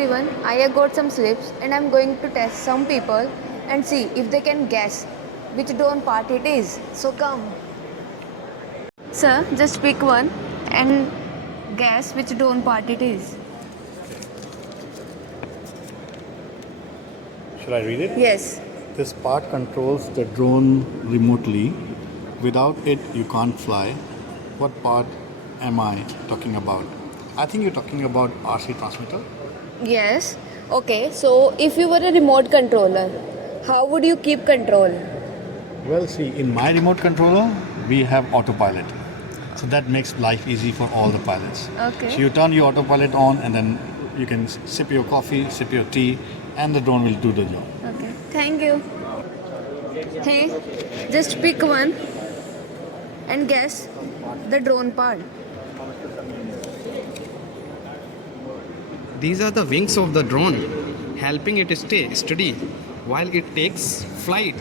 everyone, I have got some slips and I'm going to test some people and see if they can guess which drone part it is. So come. Sir, just pick one and guess which drone part it is. Should I read it? Yes. This part controls the drone remotely. Without it, you can't fly. What part am I talking about? I think you're talking about RC transmitter. Yes. Okay, so if you were a remote controller, how would you keep control? Well, see, in my remote controller, we have autopilot. So that makes life easy for all the pilots. Okay. So you turn your autopilot on and then you can sip your coffee, sip your tea, and the drone will do the job. Okay. Thank you. Hey, just pick one and guess the drone part. These are the wings of the drone, helping it stay steady while it takes flight.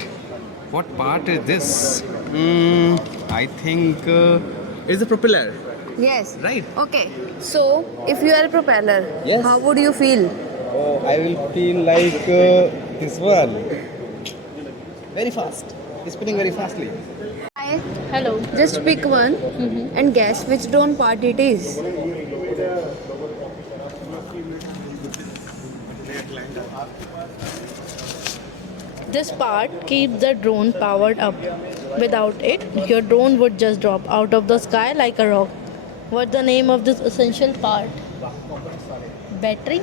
What part is this? I think it's the propeller. Yes. Right. Okay. So, if you are a propeller, Yes. how would you feel? Oh, I will feel like this one. Very fast. It's spinning very fastly. Hi. Hello. Just pick one and guess which drone part it is. This part keeps the drone powered up. Without it, your drone would just drop out of the sky like a rock. What's the name of this essential part? Battery?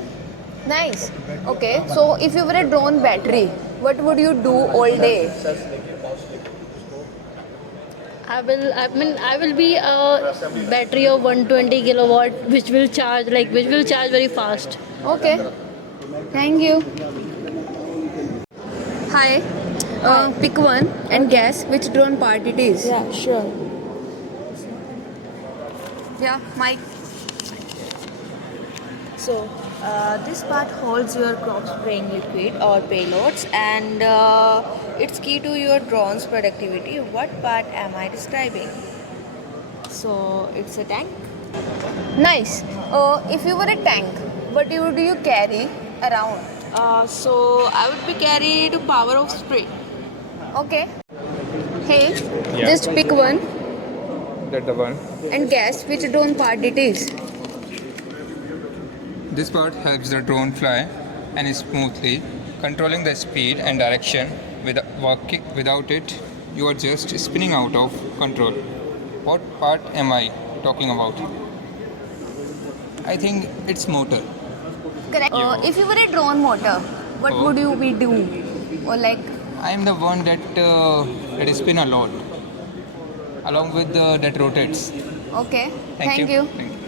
Nice. Okay. So, if you were a drone battery, what would you do all day? I will be a battery of 120 kilowatt which will charge very fast. Okay. Thank you. Hi. Pick one and guess which drone part it is. Yeah, sure. Yeah, Mike. So, this part holds your crop spraying liquid or payloads, and it's key to your drone's productivity. What part am I describing? So, it's a tank. Nice. If you were a tank, what would you carry around? So, I would be carried to power of spray. Okay. Hey, just pick one That the one. and guess which drone part it is. This part helps the drone fly and smoothly, controlling the speed and direction. Without it, you are just spinning out of control. What part am I talking about? I think it's motor. Correct. Yeah. If you were a drone motor, what Oh. would you be doing? Or like, I am the one that spin a lot, along with that rotates. okay. Thank you. Thank you.